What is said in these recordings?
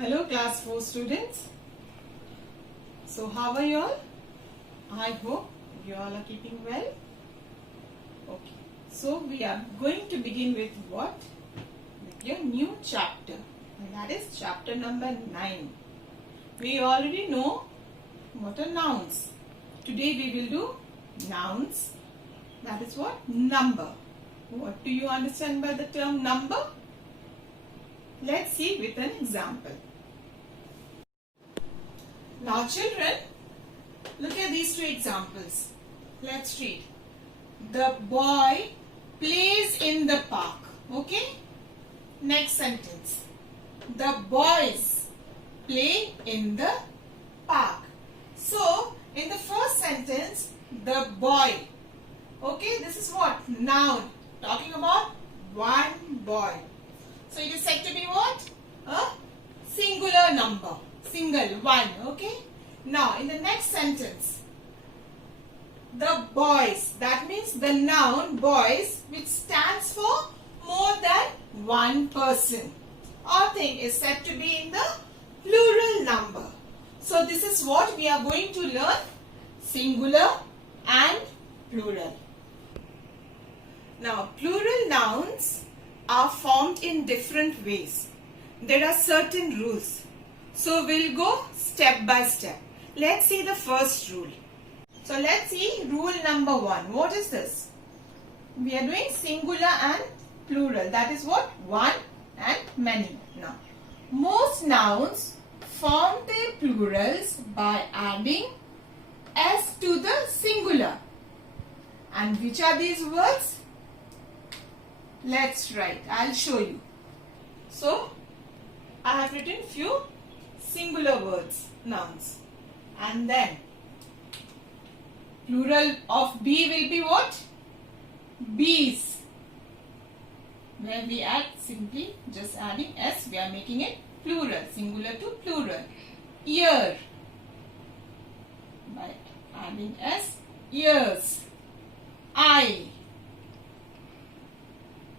Hello class 4 students. So how are you all? I hope you all are keeping well. Okay. So we are going to begin with what? With your new chapter. And that is chapter number 9. We already know what are nouns. Today we will do nouns. That is what? Number. What do you understand by the term number? Let's see with an example. Now children, look at these two examples. Let's read. The boy plays in the park. Okay? Next sentence. The boys play in the park. So, in the first sentence, the boy. Okay, this is what? Noun. Talking about one boy. So, it is said to be what? A singular number. Single, one. Okay. Now, in the next sentence, the boys. That means the noun boys, which stands for more than one person or thing, is said to be in the plural number. So, this is what we are going to learn. Singular and plural. Now, plural nouns are formed in different ways. There are certain rules. So, we'll go step by step. Let's see the first rule. So, let's see rule number 1. What is this? We are doing singular and plural. That is what? One and many. Now, most nouns form their plurals by adding s to the singular. And which are these words? Let's write. I'll show you. So, I have written few singular words, nouns. And then, plural of bee will be what? Bees. Where we add simply just adding s, we are making it plural, singular to plural. Ear. By adding s, ears. Eye.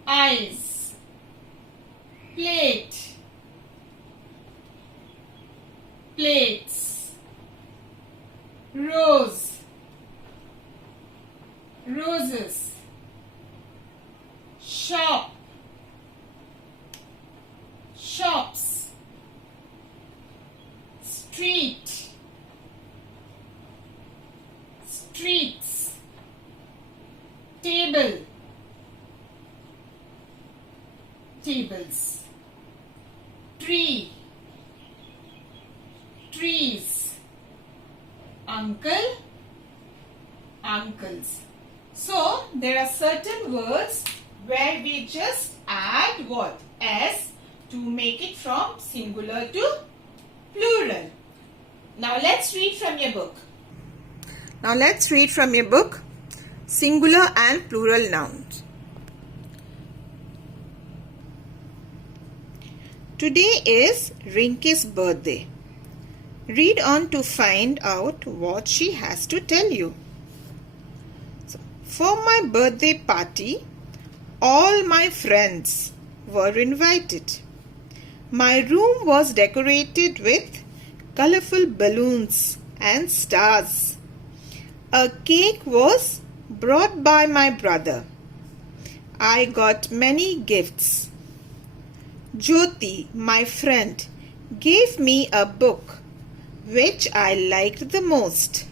Eyes. Plate. Plates. Rose. Roses. Shop. Shops. Street. Streets. Table. Tables. Tree. Trees. Uncle. Uncles. So, there are certain words where we just add what? S to make it from singular to plural. Now, let's read from your book. Now, let's read from your book. Singular and plural nouns. Today is Rinky's birthday. Read on to find out what she has to tell you. So, for my birthday party, all my friends were invited. My room was decorated with colorful balloons and stars. A cake was brought by my brother. I got many gifts. Jyoti, my friend, gave me a book which I liked the most.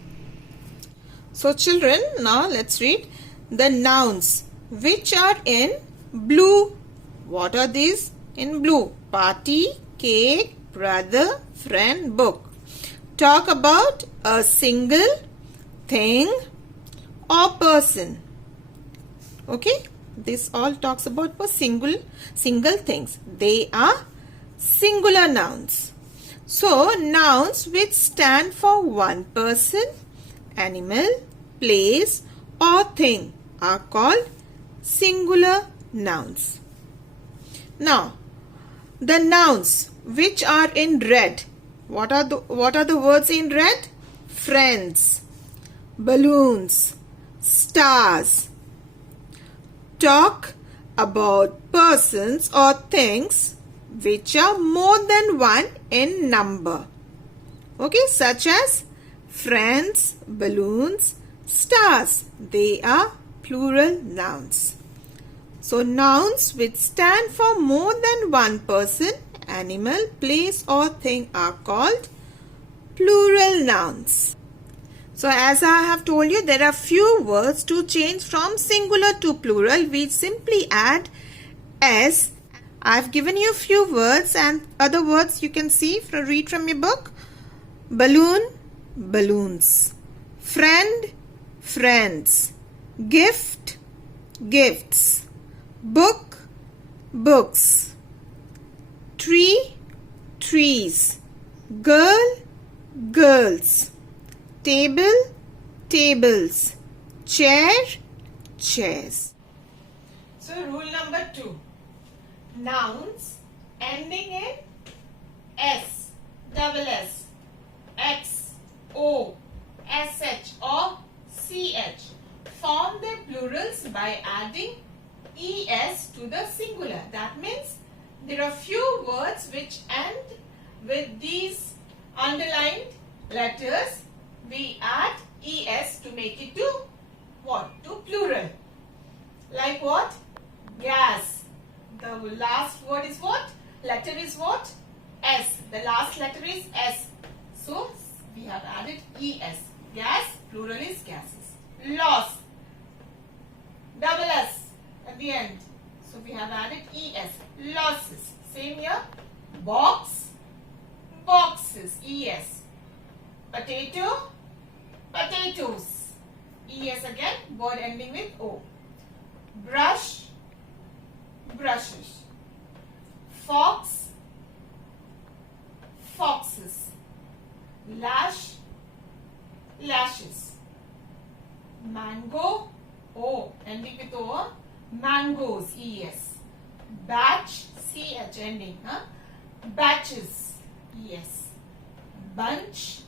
So children, now let's read the nouns which are in blue. What are these in blue? Party, cake, brother, friend, book. Talk about a single thing or person. Okay? This all talks about for single things. They are singular nouns. So, nouns which stand for one person, animal, place or thing are called singular nouns. Now, the nouns which are in red. What are the words in red? Friends, balloons, stars. Talk about persons or things which are more than one in number. Okay, such as friends, balloons, stars. They are plural nouns. So nouns which stand for more than one person, animal, place or thing are called plural nouns. So as I have told you, there are few words to change from singular to plural. We simply add s. I've given you a few words, and other words you can see read from your book. Balloon, balloons. Friend, friends. Gift, gifts. Book, books. Tree, trees. Girl, girls. Table, tables. Chair, chairs. So rule number 2. Nouns ending in s, double s, x, o, sh or ch form their plurals by adding es to the singular. That means there are few words which end with these underlined letters. We add es to make it to what? To plural. Like what? Gas. The last word is what? Letter is what? S. The last letter is S. So we have added es. Gas, plural is gases. Loss, double s at the end. So we have added es. Losses. Same here. Box, boxes. Es. Potato, potatoes. Es again. Word ending with o. Brush, brushes. Fox, foxes. Lash, lashes. Mango, o ending with o. Mangoes. Es. Batch, ch ending. Batches. Es. Bunch,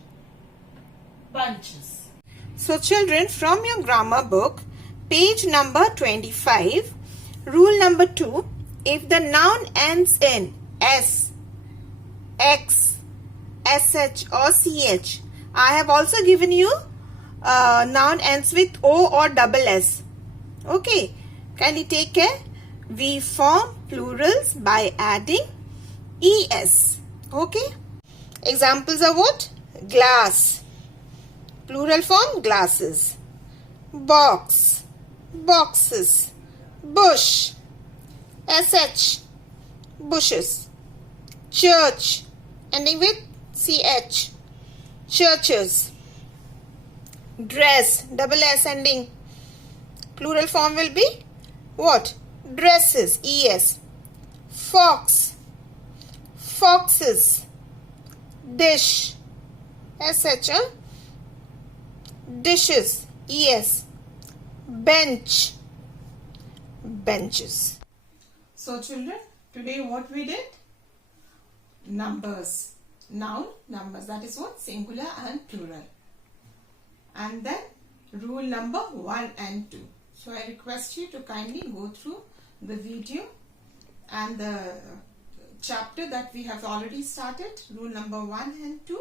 bunches. So children, from your grammar book, page number 25, rule number 2, if the noun ends in s, x, sh or ch, I have also given you noun ends with o or double s. Okay, kindly take care. We form plurals by adding es. Okay, examples are what? Glass, plural form glasses. Box, boxes. Bush, sh, bushes. Church, ending with ch, churches. Dress, double s ending. Plural form will be what? Dresses, es. Fox, foxes. Dish, sh, dishes, es. Bench, benches. So children, today what we did? Numbers. Noun, numbers. That is what? Singular and plural. And then rule number 1 and 2. So I request you to kindly go through the video and the chapter that we have already started. Rule number 1 and 2.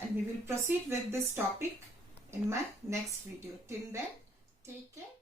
And we will proceed with this topic in my next video. Till then, take care.